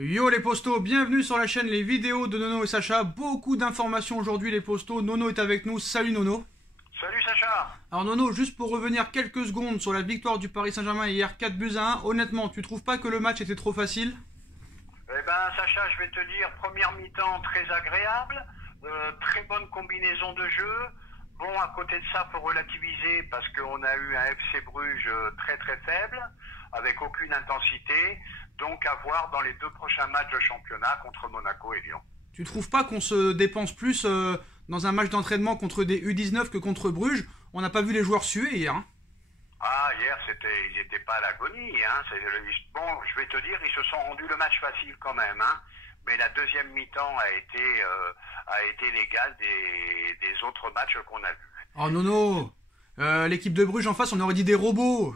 Yo les postos, bienvenue sur la chaîne Les Vidéos de Nono et Sacha. Beaucoup d'informations aujourd'hui les postos. Nono est avec nous. Salut Nono. Salut Sacha. Alors Nono, juste pour revenir quelques secondes sur la victoire du Paris Saint-Germain hier 4-1, honnêtement, tu trouves pas que le match était trop facile? Eh ben Sacha, je vais te dire, première mi-temps très agréable, très bonne combinaison de jeu. Bon, à côté de ça, faut relativiser parce qu'on a eu un FC Bruges très faible, avec aucune intensité. Donc à voir dans les deux prochains matchs de championnat contre Monaco et Lyon. Tu trouves pas qu'on se dépense plus dans un match d'entraînement contre des U19 que contre Bruges? On n'a pas vu les joueurs suer hier. Hein. Ah, hier, ils n'étaient pas à l'agonie. Hein. Bon, je vais te dire, ils se sont rendus le match facile quand même. Hein. Mais la deuxième mi-temps a été l'égale des autres matchs qu'on a vus. Oh Nono, l'équipe de Bruges en face, on aurait dit des robots.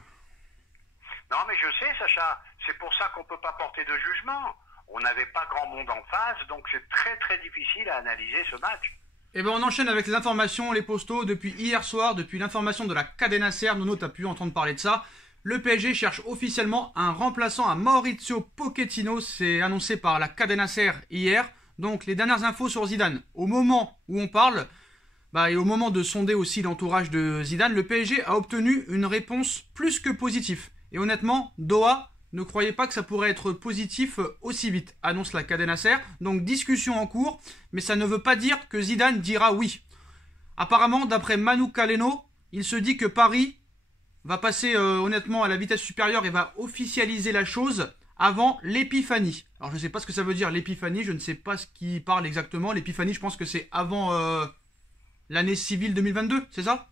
Non, mais je sais, Sacha, c'est pour ça qu'on ne peut pas porter de jugement. On n'avait pas grand monde en face, donc c'est très difficile à analyser ce match. Eh ben on enchaîne avec les informations, les postos. Depuis hier soir, depuis l'information de la Cadena Ser, Nono, t'as pu entendre parler de ça. Le PSG cherche officiellement un remplaçant à Mauricio Pochettino. C'est annoncé par la Cadena Ser hier. Donc les dernières infos sur Zidane. Au moment où on parle, et au moment de sonder aussi l'entourage de Zidane, le PSG a obtenu une réponse plus que positive. Et honnêtement, Doha ne croyait pas que ça pourrait être positif aussi vite, annonce la Cadena Ser. Donc discussion en cours, mais ça ne veut pas dire que Zidane dira oui. Apparemment, d'après Manu Caleno, il se dit que Paris va passer honnêtement à la vitesse supérieure et va officialiser la chose avant l'épiphanie. Alors je ne sais pas ce que ça veut dire l'épiphanie, je ne sais pas ce qu'il parle exactement. L'épiphanie, je pense que c'est avant l'année civile 2022, c'est ça?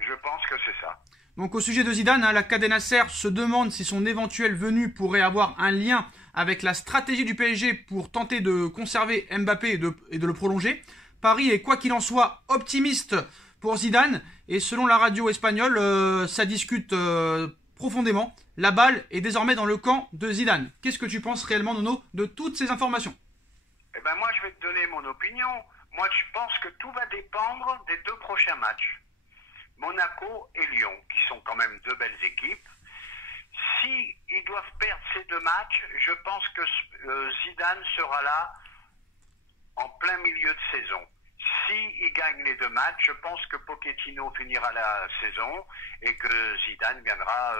Je pense que c'est ça. Donc au sujet de Zidane, la Cadena Ser se demande si son éventuelle venue pourrait avoir un lien avec la stratégie du PSG pour tenter de conserver Mbappé et de le prolonger. Paris est quoi qu'il en soit optimiste pour Zidane et selon la radio espagnole, ça discute profondément. La balle est désormais dans le camp de Zidane. Qu'est-ce que tu penses réellement, Nono, de toutes ces informations? Eh ben moi je vais te donner mon opinion. Moi je pense que tout va dépendre des deux prochains matchs. Monaco et Lyon, qui sont quand même deux belles équipes. Si ils doivent perdre ces deux matchs, je pense que Zidane sera là en plein milieu de saison. S'il gagne les deux matchs, je pense que Pochettino finira la saison et que Zidane viendra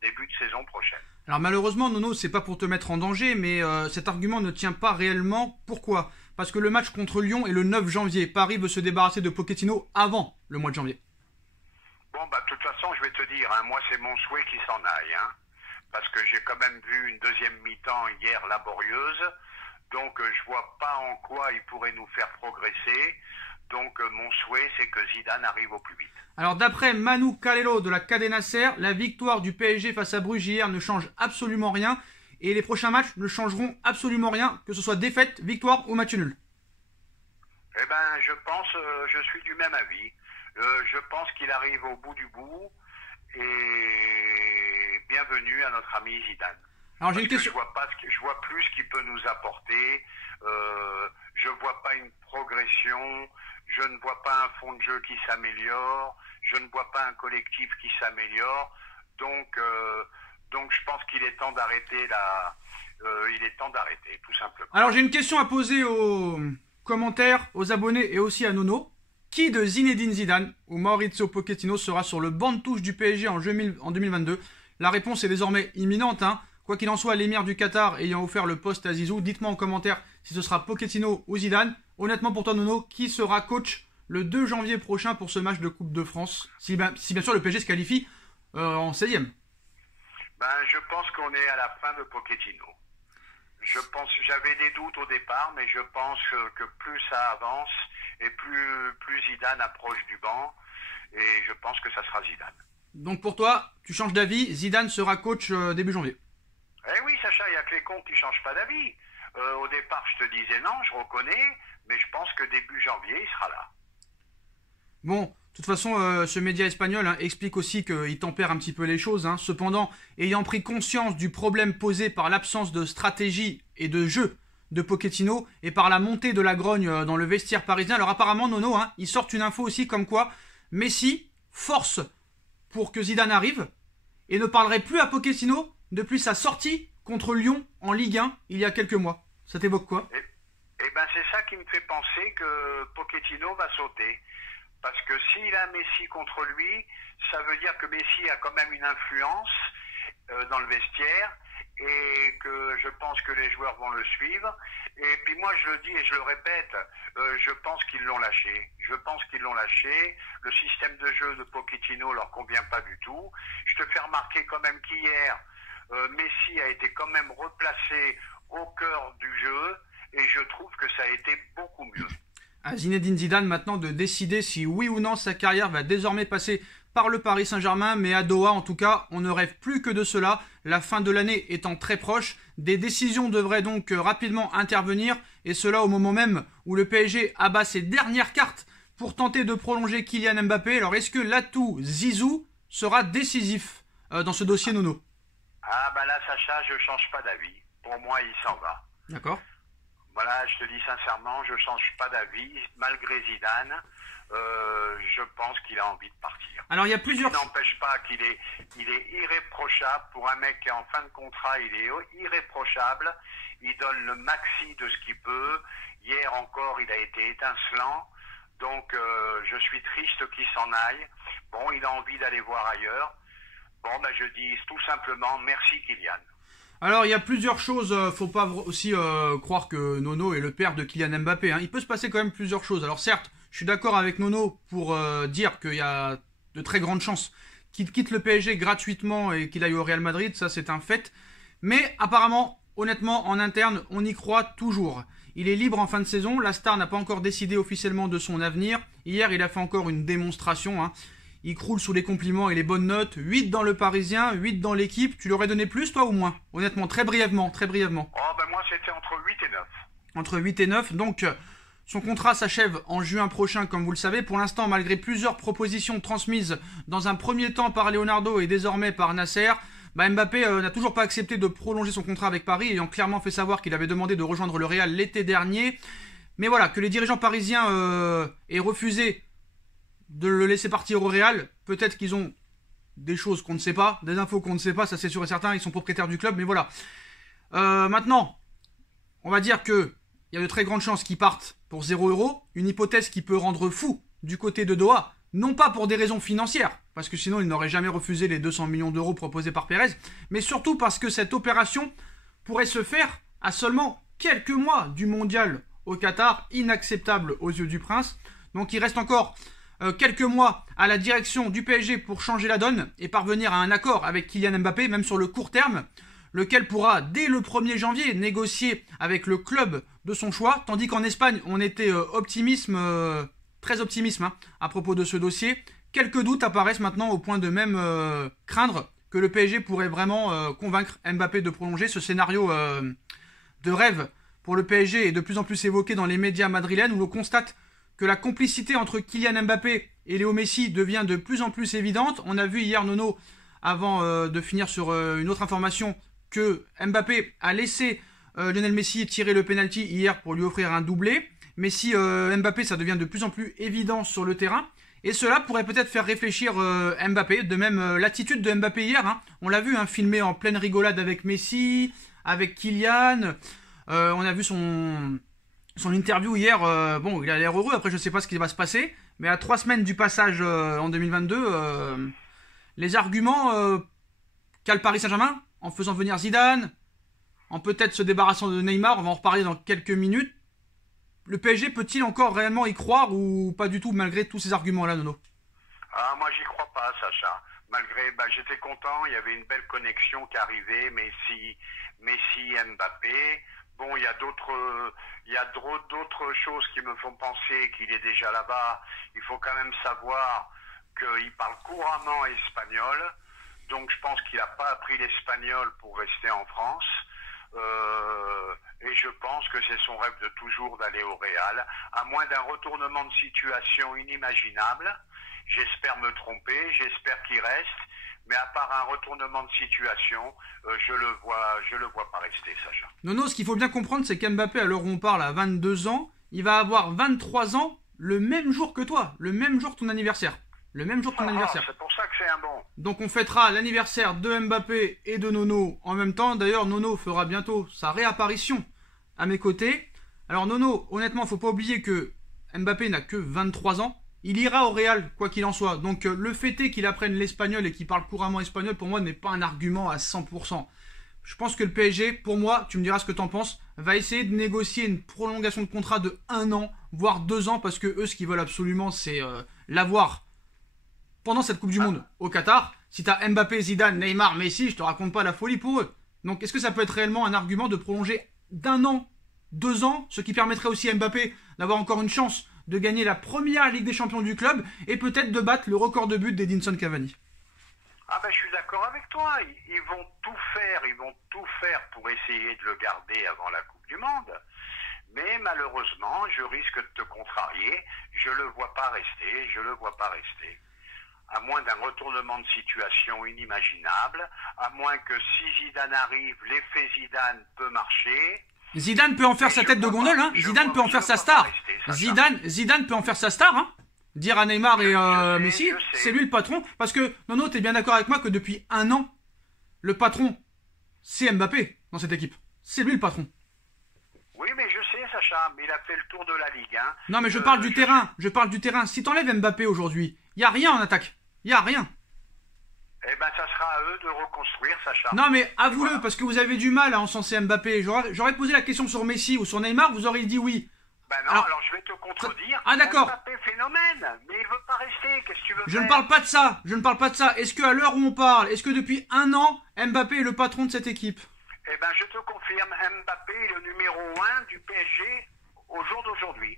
début de saison prochaine. Alors malheureusement, Nono, c'est pas pour te mettre en danger, mais cet argument ne tient pas réellement. Pourquoi? Parce que le match contre Lyon est le 9 janvier. Paris veut se débarrasser de Pochettino avant le mois de janvier. Bon, de toute façon, je vais te dire, moi, c'est mon souhait qu'il s'en aille. Parce que j'ai quand même vu une deuxième mi-temps hier laborieuse. Donc, je vois pas en quoi il pourrait nous faire progresser. Donc, mon souhait, c'est que Zidane arrive au plus vite. Alors, d'après Manu Calelo de la Cadena Ser, la victoire du PSG face à Bruges hier ne change absolument rien. Et les prochains matchs ne changeront absolument rien, que ce soit défaite, victoire ou match nul. Eh ben, je suis du même avis. Je pense qu'il arrive au bout du bout et bienvenue à notre ami Zidane. Alors j'ai une question. Je vois plus ce qu'il peut nous apporter. Je vois pas une progression. Je ne vois pas un fond de jeu qui s'améliore. Je ne vois pas un collectif qui s'améliore. Donc je pense qu'il est temps d'arrêter il est temps d'arrêter, tout simplement. Alors j'ai une question à poser aux commentaires, aux abonnés et aussi à Nono. Qui de Zinedine Zidane ou Mauricio Pochettino sera sur le banc de touche du PSG en 2022? La réponse est désormais imminente. Quoi qu'il en soit, l'émir du Qatar ayant offert le poste à Zizou, dites-moi en commentaire si ce sera Pochettino ou Zidane. Honnêtement pour toi Nono, qui sera coach le 2 janvier prochain pour ce match de Coupe de France? Si bien sûr le PSG se qualifie en 16e. Je pense qu'on est à la fin de Pochettino. J'avais des doutes au départ, mais je pense que plus ça avance et plus Zidane approche du banc, et je pense que ça sera Zidane. Donc pour toi, tu changes d'avis, Zidane sera coach début janvier? Eh oui, Sacha, il n'y a que les cons qui changent pas d'avis. Au départ, je te disais non, je reconnais, mais je pense que début janvier, il sera là. Bon, de toute façon, ce média espagnol explique aussi qu'il tempère un petit peu les choses. Cependant, ayant pris conscience du problème posé par l'absence de stratégie et de jeu de Pochettino et par la montée de la grogne dans le vestiaire parisien, alors apparemment, Nono, ils sortent une info aussi comme quoi Messi force pour que Zidane arrive et ne parlerait plus à Pochettino depuis sa sortie contre Lyon en Ligue 1 il y a quelques mois. Ça t'évoque quoi? Eh ben c'est ça qui me fait penser que Pochettino va sauter. Parce que s'il a Messi contre lui, ça veut dire que Messi a quand même une influence dans le vestiaire et que je pense que les joueurs vont le suivre. Et puis moi je le dis et je le répète, je pense qu'ils l'ont lâché. Je pense qu'ils l'ont lâché. Le système de jeu de Pochettino leur convient pas du tout. Je te fais remarquer quand même qu'hier, Messi a été quand même replacé au cœur du jeu et je trouve que ça a été beaucoup mieux. À Zinedine Zidane maintenant de décider si oui ou non sa carrière va désormais passer par le Paris Saint-Germain, mais à Doha en tout cas, on ne rêve plus que de cela. La fin de l'année étant très proche, des décisions devraient donc rapidement intervenir, et cela au moment même où le PSG abat ses dernières cartes pour tenter de prolonger Kylian Mbappé. Alors est-ce que l'atout Zizou sera décisif dans ce dossier, Nono? Ah bah là Sacha, je change pas d'avis. Pour moi, il s'en va. D'accord. Voilà, je te dis sincèrement, je change pas d'avis. Malgré Zidane, je pense qu'il a envie de partir. Alors il y a plusieurs... Ça n'empêche pas qu'il est irréprochable. Pour un mec qui est en fin de contrat, il est irréprochable. Il donne le maxi de ce qu'il peut. Hier encore, il a été étincelant. Donc je suis triste qu'il s'en aille. Bon, il a envie d'aller voir ailleurs. Bon, ben je dis tout simplement merci Kylian. Alors il y a plusieurs choses, faut pas aussi croire que Nono est le père de Kylian Mbappé, hein. Il peut se passer quand même plusieurs choses. Alors certes, je suis d'accord avec Nono pour dire qu'il y a de très grandes chances qu'il quitte le PSG gratuitement et qu'il aille au Real Madrid, ça c'est un fait. Mais apparemment, honnêtement, en interne, on y croit toujours. Il est libre en fin de saison, la star n'a pas encore décidé officiellement de son avenir. Hier, il a fait encore une démonstration, hein. Il croule sous les compliments et les bonnes notes. 8 dans le Parisien, 8 dans l'équipe. Tu l'aurais donné plus, toi, ou moins? Honnêtement, très brièvement, très brièvement. Oh, ben moi, c'était entre 8 et 9. Entre 8 et 9. Donc, son contrat s'achève en juin prochain, comme vous le savez. Pour l'instant, malgré plusieurs propositions transmises dans un premier temps par Leonardo et désormais par Nasser, Mbappé n'a toujours pas accepté de prolonger son contrat avec Paris, ayant clairement fait savoir qu'il avait demandé de rejoindre le Real l'été dernier. Mais voilà, que les dirigeants parisiens aient refusé de le laisser partir au Real, peut-être qu'ils ont des choses qu'on ne sait pas, des infos qu'on ne sait pas, ça c'est sûr et certain, ils sont propriétaires du club, mais voilà. Maintenant, on va dire que il y a de très grandes chances qu'ils partent pour 0 €, une hypothèse qui peut rendre fou du côté de Doha, non pas pour des raisons financières, parce que sinon ils n'auraient jamais refusé les 200 millions d'euros proposés par Pérez, mais surtout parce que cette opération pourrait se faire à seulement quelques mois du mondial au Qatar, inacceptable aux yeux du prince. Donc il reste encore quelques mois à la direction du PSG pour changer la donne et parvenir à un accord avec Kylian Mbappé, même sur le court terme, lequel pourra dès le 1er janvier négocier avec le club de son choix, tandis qu'en Espagne on était très optimiste à propos de ce dossier. Quelques doutes apparaissent maintenant au point de même craindre que le PSG pourrait vraiment convaincre Mbappé de prolonger. Ce scénario de rêve pour le PSG est de plus en plus évoqué dans les médias madrilènes, où l'on constate que la complicité entre Kylian Mbappé et Léo Messi devient de plus en plus évidente. On a vu hier, Nono, avant de finir sur une autre information, que Mbappé a laissé Lionel Messi tirer le penalty hier pour lui offrir un doublé. Messi, Mbappé, ça devient de plus en plus évident sur le terrain. Et cela pourrait peut-être faire réfléchir Mbappé. De même, l'attitude de Mbappé hier, hein, on l'a vu, hein, filmé en pleine rigolade avec Messi, avec Kylian. On a vu son interview hier, bon, il a l'air heureux, après je sais pas ce qui va se passer, mais à 3 semaines du passage en 2022, les arguments qu'a le Paris Saint-Germain, en faisant venir Zidane, en peut-être se débarrassant de Neymar, on va en reparler dans quelques minutes, le PSG peut-il encore réellement y croire ou pas du tout, malgré tous ces arguments-là, Nono? Ah, moi j'y crois pas, Sacha. Malgré, j'étais content, il y avait une belle connexion qui arrivait, Messi, Mbappé. Bon, il y a d'autres choses qui me font penser qu'il est déjà là-bas. Il faut quand même savoir qu'il parle couramment espagnol. Donc je pense qu'il n'a pas appris l'espagnol pour rester en France. Et je pense que c'est son rêve de toujours d'aller au Real, à moins d'un retournement de situation inimaginable. J'espère me tromper, j'espère qu'il reste. Mais à part un retournement de situation, je le vois pas rester, Sacha. Nono, ce qu'il faut bien comprendre, c'est qu'Mbappé, à l'heure où on parle, à 22 ans, il va avoir 23 ans le même jour que toi, le même jour que ton anniversaire. le même jour que ton anniversaire. C'est pour ça que c'est un bon. Donc on fêtera l'anniversaire de Mbappé et de Nono en même temps. D'ailleurs, Nono fera bientôt sa réapparition à mes côtés. Alors Nono, honnêtement, faut pas oublier que Mbappé n'a que 23 ans. Il ira au Real, quoi qu'il en soit. Donc le fait est qu'il apprenne l'espagnol et qu'il parle couramment espagnol, pour moi, n'est pas un argument à 100%. Je pense que le PSG, pour moi, tu me diras ce que t'en penses, va essayer de négocier une prolongation de contrat de 1 an, voire 2 ans, parce que eux, ce qu'ils veulent absolument, c'est l'avoir pendant cette Coupe du Monde au Qatar. Si t'as Mbappé, Zidane, Neymar, Messi, je te raconte pas la folie pour eux. Donc est-ce que ça peut être réellement un argument de prolonger d'1 an, 2 ans, ce qui permettrait aussi à Mbappé d'avoir encore une chance de gagner la première Ligue des Champions du club et peut-être de battre le record de buts d'Edinson Cavani? Ah ben je suis d'accord avec toi, ils vont tout faire pour essayer de le garder avant la Coupe du Monde. Mais malheureusement, je risque de te contrarier, je le vois pas rester. À moins d'un retournement de situation inimaginable, à moins que si Zidane arrive, l'effet Zidane peut marcher. Zidane peut en faire sa tête de gondole, hein. Zidane peut en faire sa star. Zidane peut en faire sa star, hein. Dire à Neymar et Messi, c'est lui le patron. Parce que, Nono, t'es bien d'accord avec moi que depuis 1 an, le patron, c'est Mbappé dans cette équipe. C'est lui le patron. Oui, mais je sais, Sacha, mais il a fait le tour de la Ligue. Hein. Non, mais je parle du terrain. Si t'enlèves Mbappé aujourd'hui, il n'y a rien en attaque. Il n'y a rien. Eh ben, ça sera à eux de reconstruire, Sacha. Non, mais avoue-le, parce que vous avez du mal à encenser Mbappé. J'aurais posé la question sur Messi ou sur Neymar, vous auriez dit oui. Ben non, alors je vais te contredire. Ah d'accord. Mbappé, phénomène, mais il veut pas rester, qu'est-ce que tu veux Je ne parle pas de ça, Est-ce qu'à l'heure où on parle, est-ce que depuis 1 an, Mbappé est le patron de cette équipe? Eh ben, je te confirme, Mbappé est le numéro 1 du PSG au jour d'aujourd'hui.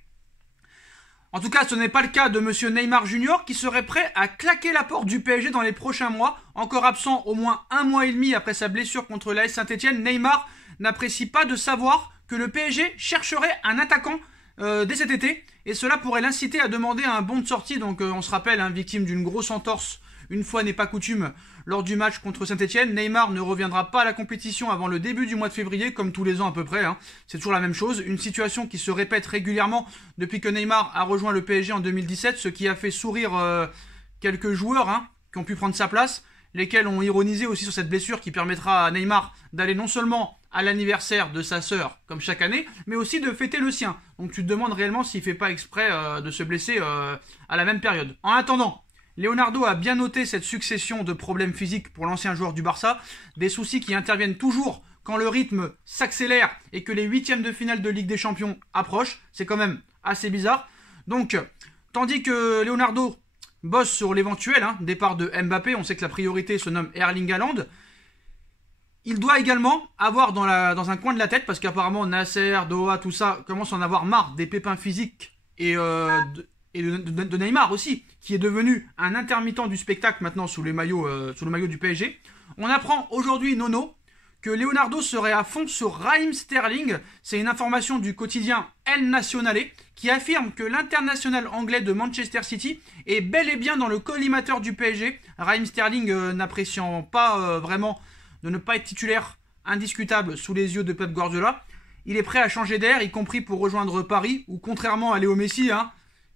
En tout cas, ce n'est pas le cas de monsieur Neymar Junior qui serait prêt à claquer la porte du PSG dans les prochains mois. Encore absent au moins 1 mois et demi après sa blessure contre l'AS Saint-Etienne, Neymar n'apprécie pas de savoir que le PSG chercherait un attaquant dès cet été. Et cela pourrait l'inciter à demander un bon de sortie. Donc on se rappelle, victime d'une grosse entorse, une fois n'est pas coutume, lors du match contre Saint-Etienne. Neymar ne reviendra pas à la compétition avant le début du mois de février, comme tous les ans à peu près. C'est toujours la même chose. Une situation qui se répète régulièrement depuis que Neymar a rejoint le PSG en 2017, ce qui a fait sourire quelques joueurs qui ont pu prendre sa place, lesquels ont ironisé aussi sur cette blessure qui permettra à Neymar d'aller non seulement à l'anniversaire de sa sœur, comme chaque année, mais aussi de fêter le sien. Donc tu te demandes réellement s'il fait pas exprès de se blesser à la même période. En attendant, Leonardo a bien noté cette succession de problèmes physiques pour l'ancien joueur du Barça, des soucis qui interviennent toujours quand le rythme s'accélère et que les huitièmes de finale de Ligue des Champions approchent. C'est quand même assez bizarre. Donc, tandis que Leonardo bosse sur l'éventuel départ de Mbappé, on sait que la priorité se nomme Erling Haaland, il doit également avoir dans un coin de la tête, parce qu'apparemment Nasser, Doha, tout ça commence à en avoir marre des pépins physiques et de Neymar aussi, qui est devenu un intermittent du spectacle maintenant sous le maillot du PSG. On apprend aujourd'hui, Nono, que Leonardo serait à fond sur Raheem Sterling. C'est une information du quotidien El Nacional qui affirme que l'international anglais de Manchester City est bel et bien dans le collimateur du PSG. Raheem Sterling n'appréciant pas vraiment de ne pas être titulaire indiscutable sous les yeux de Pep Guardiola. Il est prêt à changer d'air, y compris pour rejoindre Paris, où contrairement à Léo Messi,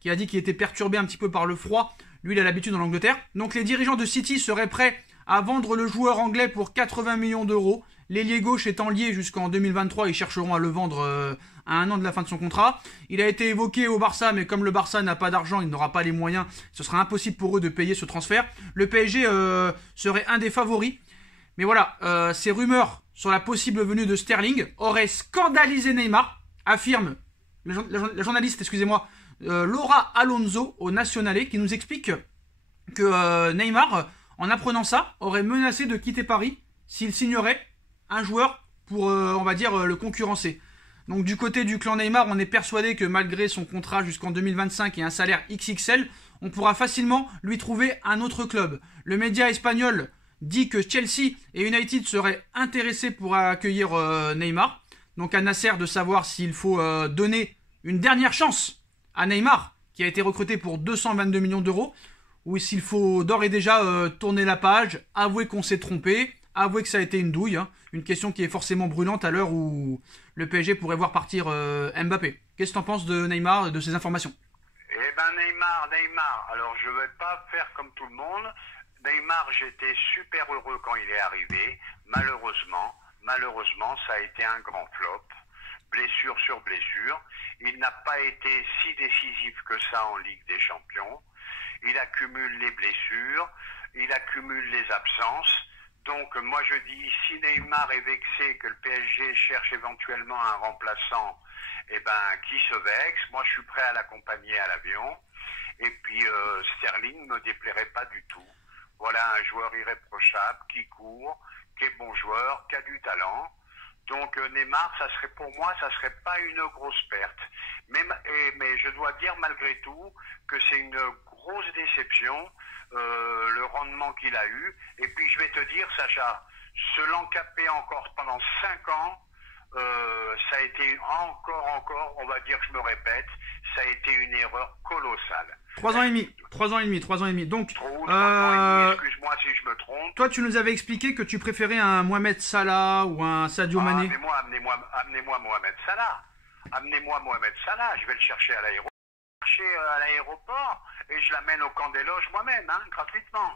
qui a dit qu'il était perturbé un petit peu par le froid, lui il a l'habitude en Angleterre. Donc les dirigeants de City seraient prêts à vendre le joueur anglais pour 80 millions d'euros. L'ailier gauche étant lié jusqu'en 2023, ils chercheront à le vendre à 1 an de la fin de son contrat. Il a été évoqué au Barça, mais comme le Barça n'a pas d'argent, il n'aura pas les moyens, ce sera impossible pour eux de payer ce transfert. Le PSG serait un des favoris. Mais voilà, ces rumeurs sur la possible venue de Sterling auraient scandalisé Neymar, affirme la journaliste, Laura Alonso au Nacional, qui nous explique que Neymar, en apprenant ça, aurait menacé de quitter Paris s'il signerait un joueur pour, on va dire, le concurrencer. Donc du côté du clan Neymar, on est persuadé que malgré son contrat jusqu'en 2025 et un salaire XXL, on pourra facilement lui trouver un autre club. Le média espagnol dit que Chelsea et United seraient intéressés pour accueillir Neymar. Donc à Nasser de savoir s'il faut donner une dernière chance à Neymar, qui a été recruté pour 222 millions d'euros, ou s'il faut d'ores et déjà tourner la page, avouer qu'on s'est trompé, avouer que ça a été une douille, une question qui est forcément brûlante à l'heure où le PSG pourrait voir partir Mbappé. Qu'est-ce que tu en penses de Neymar et de ces informations? Eh ben Neymar, alors je vais pas faire comme tout le monde. Neymar, j'étais super heureux quand il est arrivé. Malheureusement, ça a été un grand flop. Blessure sur blessure. Il n'a pas été si décisif que ça en Ligue des Champions. Il accumule les blessures, il accumule les absences. Donc moi je dis, si Neymar est vexé que le PSG cherche éventuellement un remplaçant, eh ben qui se vexe. Moi je suis prêt à l'accompagner à l'avion. Et puis Sterling ne me déplairait pas du tout. Voilà un joueur irréprochable qui court, qui est bon joueur, qui a du talent. Donc Neymar, ça serait pour moi, ça serait pas une grosse perte. Mais je dois dire malgré tout que c'est une grosse déception le rendement qu'il a eu. Et puis je vais te dire, Sacha, se l'encaper encore pendant 5 ans, ça a été encore, on va dire, je me répète, ça a été une erreur colossale. 3 ans et demi. Donc, excuse-moi si je me trompe. Toi, tu nous avais expliqué que tu préférais un Mohamed Salah ou un Sadio Mané. Amenez-moi Mohamed Salah. Amenez-moi Mohamed Salah. Je vais le chercher à l'aéroport et je l'amène au camp des loges moi-même, gratuitement.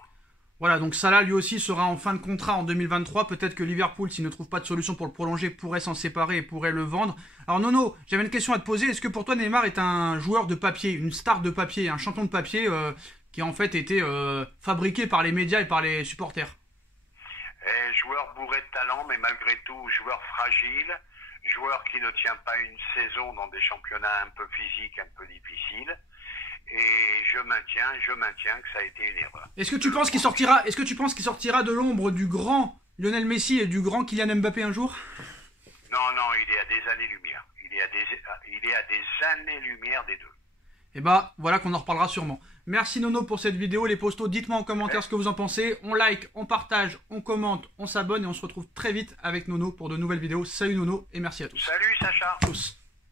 Voilà, donc Salah lui aussi sera en fin de contrat en 2023. Peut-être que Liverpool, s'il ne trouve pas de solution pour le prolonger, pourrait s'en séparer et pourrait le vendre. Alors Nono, j'avais une question à te poser. Est-ce que pour toi Neymar est un joueur de papier, une star de papier, un champion de papier qui a en fait été fabriqué par les médias et par les supporters? Joueur bourré de talent, mais malgré tout joueur fragile, joueur qui ne tient pas une saison dans des championnats un peu physiques, un peu difficiles. Et je maintiens que ça a été une erreur. Est-ce que tu penses qu'il sortira de l'ombre du grand Lionel Messi et du grand Kylian Mbappé un jour? Non, il est à des années-lumière. Il est à des années-lumière des deux. Et bah voilà qu'on en reparlera sûrement. Merci Nono pour cette vidéo. Les postos, dites-moi en commentaire ce que vous en pensez. On like, on partage, on commente, on s'abonne et on se retrouve très vite avec Nono pour de nouvelles vidéos. Salut Nono et merci à tous. Salut Sacha. Tous.